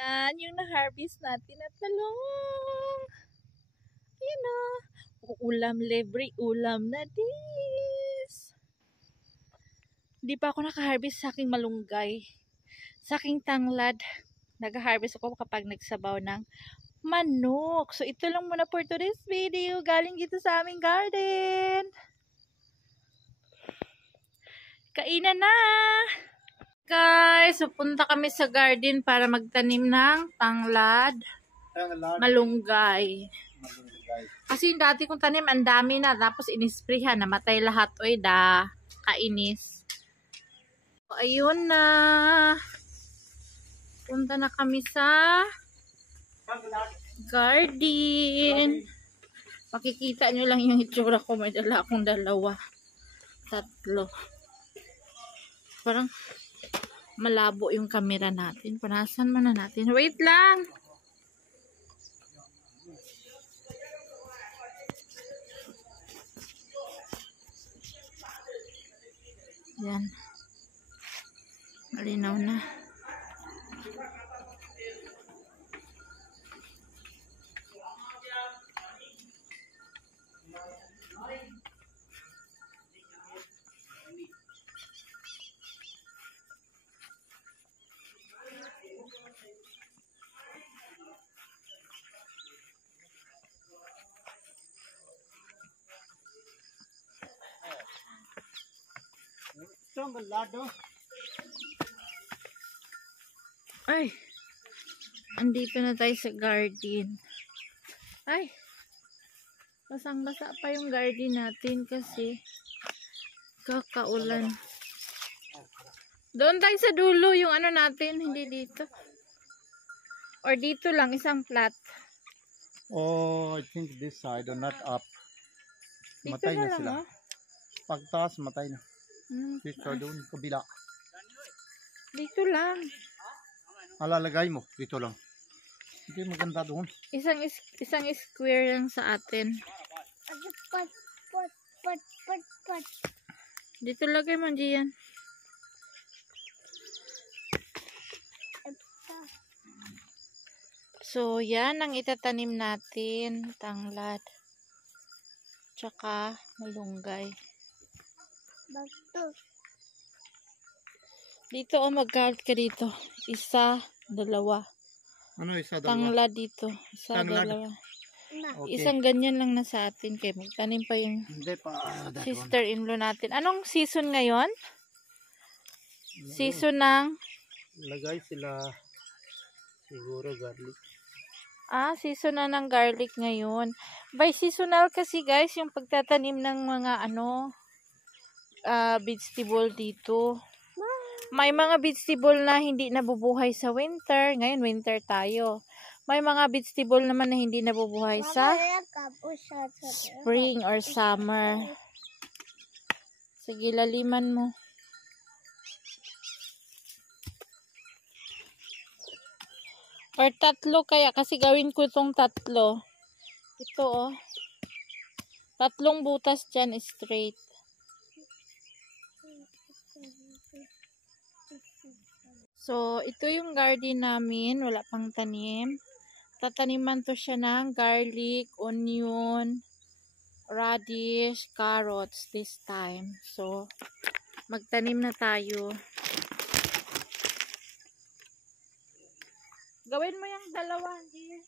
Yan, yung na-harvest natin na talong. Ayan o. Ulam, libre ulam na dis. Hindi pa ako naka-harvest sa aking malunggay. Sa aking tanglad, nag-harvest ako kapag nagsabaw ng manok. So, ito lang muna for today's video. Galing dito sa aming garden. Kainan na! Guys, pupunta kami sa garden para magtanim ng tanglad, malunggay. Kasi yung dati kong tanim, ang dami na. Tapos inisprehan, namatay lahat. Oy, kainis. So, ayun na. Punta na kami sa garden. Makikita nyo lang yung itsura ko. May dala akong dalawa. Tatlo. Parang malabo yung camera natin. Panasan muna natin. Wait lang! Yan. Malinaw na. Ay, andito na tayo sa garden. Ay, basang-basa pa yung garden natin kasi kakaulan. Doon tayo sa dulo yung ano natin, hindi dito. Or dito lang, isang flat. Oh, I think this side or not up. Dito Matay na na lang, sila. oh. Pagtaas, matay na. Ah, Dito doon, kabila. dito lang. Alalagay mo, dito lang. Hindi maganda doon. Isang square lang sa atin. Dito lagay mo diyan. So, yan ang itatanim natin. Tanglad. Tsaka malunggay. Dito mag-guard ka dito. Isa, dalawa. Ano isa, dalawa? Tanglad dito. Isa, Tanglad. dalawa. Okay. Isang ganyan lang na sa atin. Kaya magtanim pa yung Hindi pa. sister-in-law natin. Anong season ngayon? Season ng... Lagay sila siguro garlic. Season na ng garlic ngayon. By seasonal kasi guys, yung pagtatanim ng mga vegetable dito. May mga vegetable na hindi nabubuhay sa winter. Ngayon, winter tayo. May mga vegetable naman na hindi nabubuhay sa spring or summer. Sige, laliman mo. Or tatlo kaya, kasi gawin ko itong tatlo. Ito oh. Tatlong butas dyan straight. So, ito yung garden namin. Wala pang tanim. Tataniman to siya ng garlic, onion, radish, carrots this time. So, magtanim na tayo. Gawin mo yung dalawa, dear.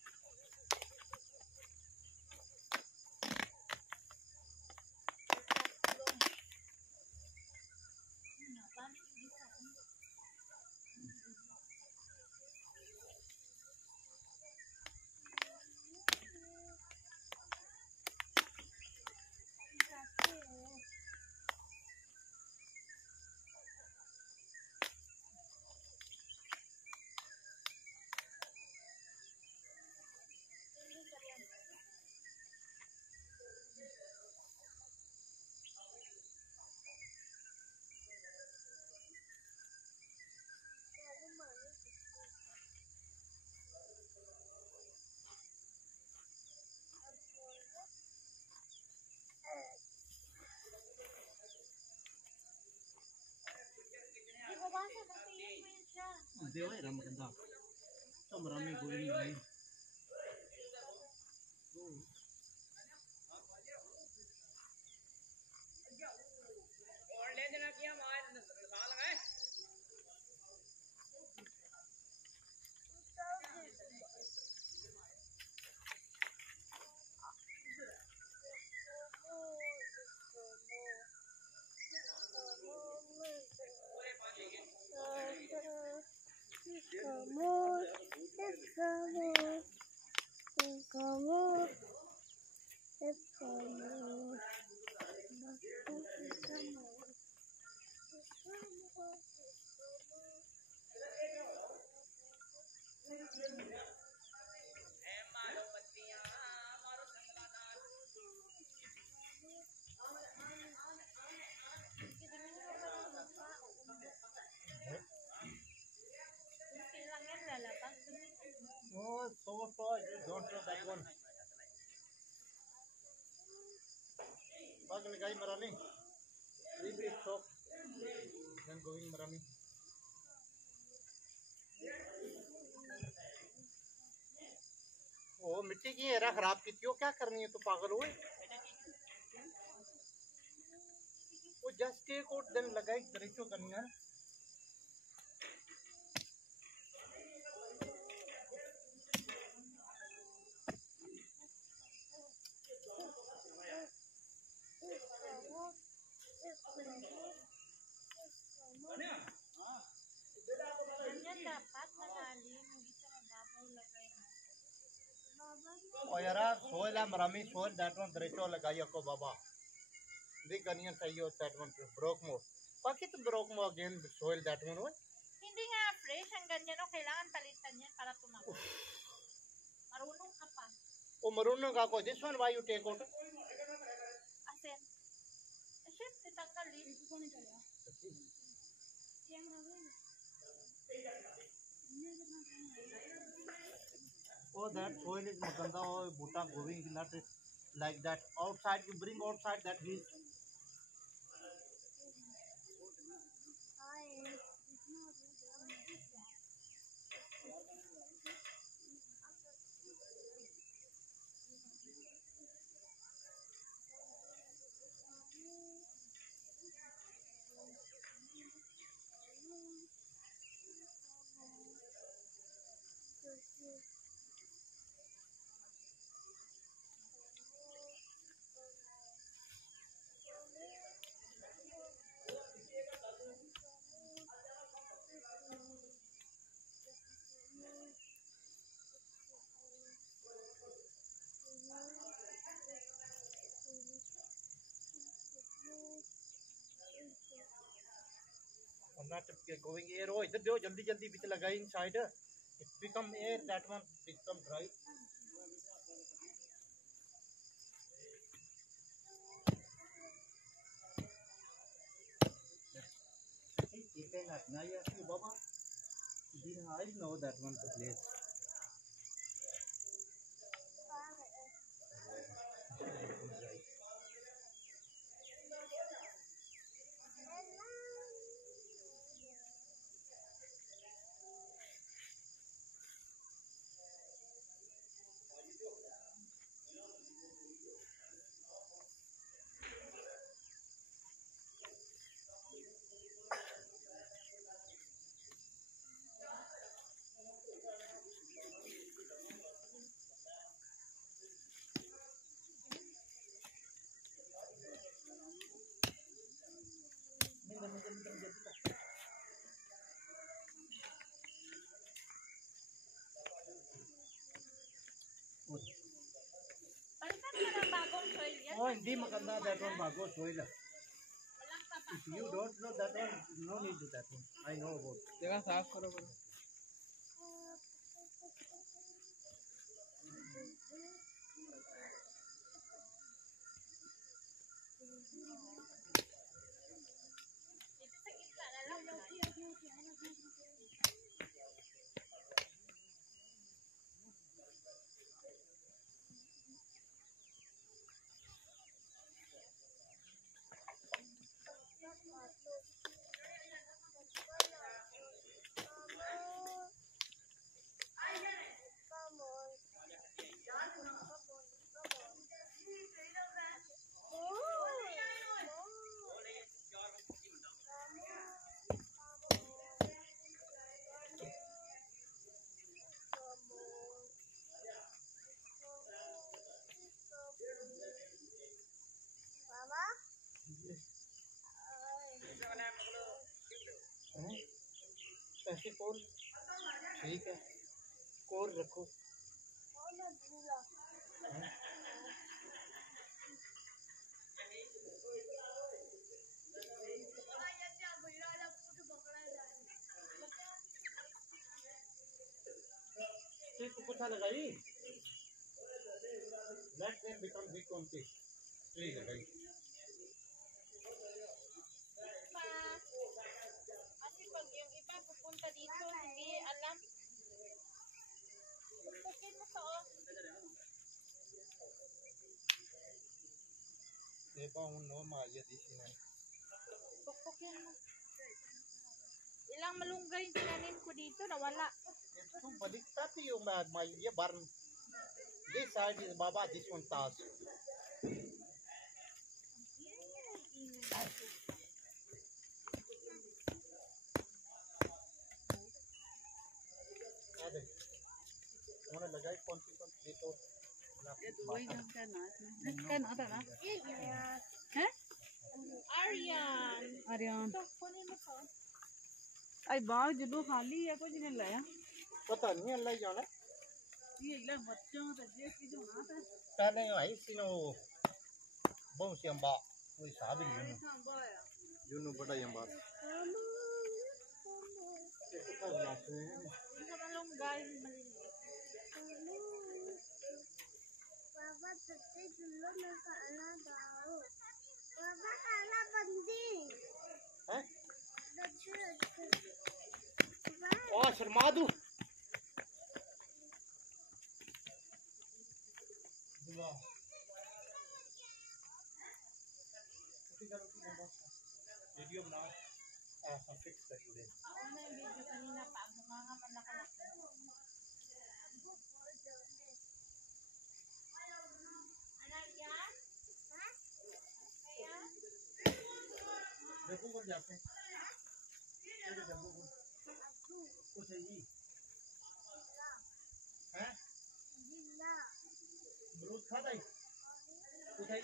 Hindi, wala maganda. marami going ngayon. Oh, so you don't know that one. Bagal guy marami. Leave it so. Then going marami. ओ मिट्टी की एरा खराब की थी वो क्या करनी है तो पागल हुए वो जस्ट टेक आउट देन लगाई दरिचो करनी है ओ यारा सोयल है मरामी सोयल दैट वन दरिचो लगाई को बाबा दी कनियन सही हो दैट वन ब्रोक मो bakit broke mo again soil that one one Hindi nga fresh ang ganyan o kailangan palitan yan para tumago. Marunong ka pa. o marunong ako this one why you take out Asin. Siyempre tanggalin. oh that soil is maganda or buta going not like that outside you bring outside that is I'm not going air oh इधर दो जल्दी जल्दी बीच लगाई inside it become air that one become dry chicken at night actually baba I know that one place Palitan mo ng bagong soil yan. oh hindi maganda that one bago soil Walang taba. if you don't know that one no need to that one I know about जगह साफ करो बड़ा Dito sa gitna na lang. ऐसे कोर ठीक है कोर रखो तो कुछ लगाई let them become big on this tree लगाई Kasi pag yung iba pupunta dito, hindi alam. Pupukin mo sa देखा हूँ नो मारिया दिसी है Pupukin mo. Ilang malunggay yung tinanim ko dito, nawala. तो बलिकता थी यो मारिया बार this side is baba this one tas उन्होंने लगाई कौन सी देखो Kan ada na? Heh? Aryan. Aryan. Ito, kunin mo to. Ay बाग जदों खाली है कुछ नहीं लाया पता नहीं अल्लाह जाने ये इला बच्चों ते जे की जो ना था ताने आई सिनो बहुत सी अंबा कोई साहब ही नहीं संभाया जुनू बड़ा Amba Mga malunggay, maliliit. Baba tadi dulu nak ala tahu. Baba ala banding. हैं Baba ओ शर्मा दू वीडियो बना ऐसा फिक्स कर दे Ako na yung video kanina pa. Ang mga nga man nakalaki. Anak yan? Ha? Ayan? देखो कौन जाते हैं तेरे जम्मू को कुछ है ये हैं gila. अमरूद खाता है कुछ है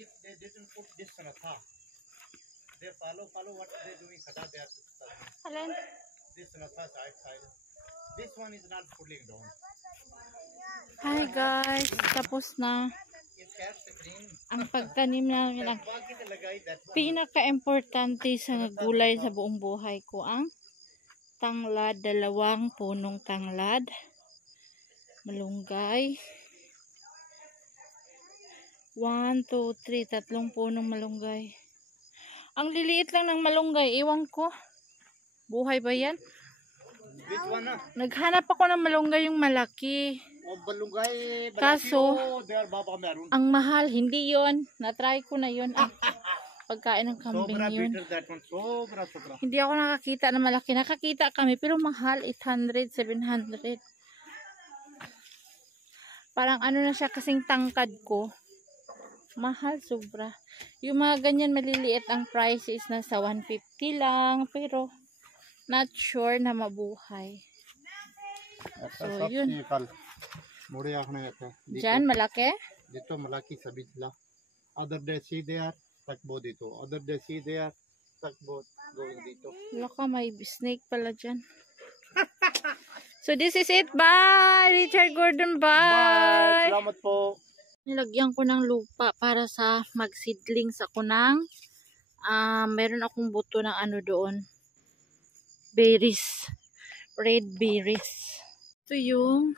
if they didn't put this sanatha they follow what they doing kata they are Alin? this sanatha side this one is not pulling down Hi guys, tapos na it has the green ang pagtanim namin. Ang बाकी तो लगाई that one pinaka-importante sa gulay sa buong buhay ko ang tanglad, 2 punong tanglad, malunggay, 1, 2, 3, 3 punong malunggay. Ang liliit lang ng malunggay, iwan ko. Buhay ba yan? which one Naghanap ako ng malunggay yung malaki. oh balungay Kaso, they are baba meron ang mahal, hindi yon. Na-try ko na yon. Ang pagkain ng kambing sobra yun. bitter that one sobra Hindi ako nakakita na malaki. Nakakita kami, pero mahal, 800, 700. Parang ano na siya kasing tangkad ko. Mahal, sobra. Yung mga ganyan maliliit, ang price is nasa 150 lang. Pero, not sure na mabuhay. So, yun. मोड़े आखने का Diyan, malaki? dito malaki sa bigla other day see there takbo dito other day see there takbo going dito Laka, may snake pala dyan. So, this is it. Bye! Richard Gordon, bye! salamat po Nilagyan ko ng lupa para sa magseedlings ako ng meron akong buto ng ano doon. Berries. Red berries. Ito yung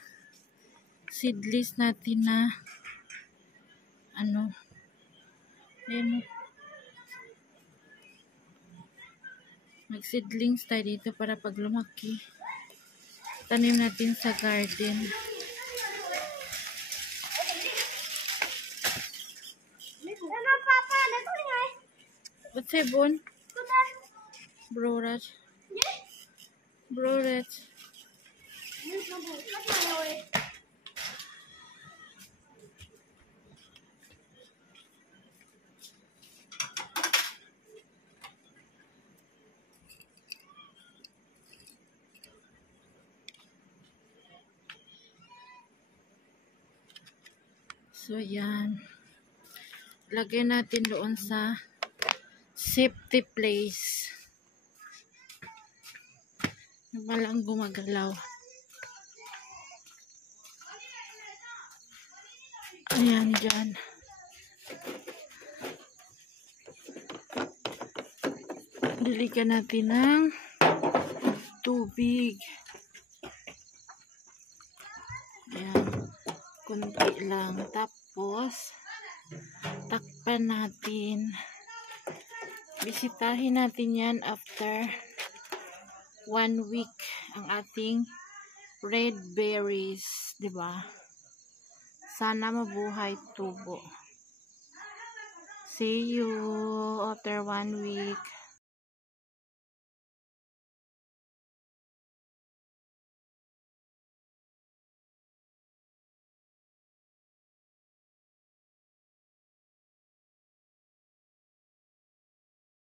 seedlings natin na ano. Ayan. Mag-seedlings tayo dito para pag lumaki, tanim natin sa garden. Ano papa, nato ni. What's it, Bon? Brorat. Brorat. So, yan. Lagay natin doon sa safety place. Walang gumagalaw. Ayan dyan. Dilikan natin ng tubig. Ayan. Kunti lang. Tapos, takpan natin. Bisitahin natin yan after 1 week ang ating red berries. Diba? Sana mabuhay tubo. See you after 1 week.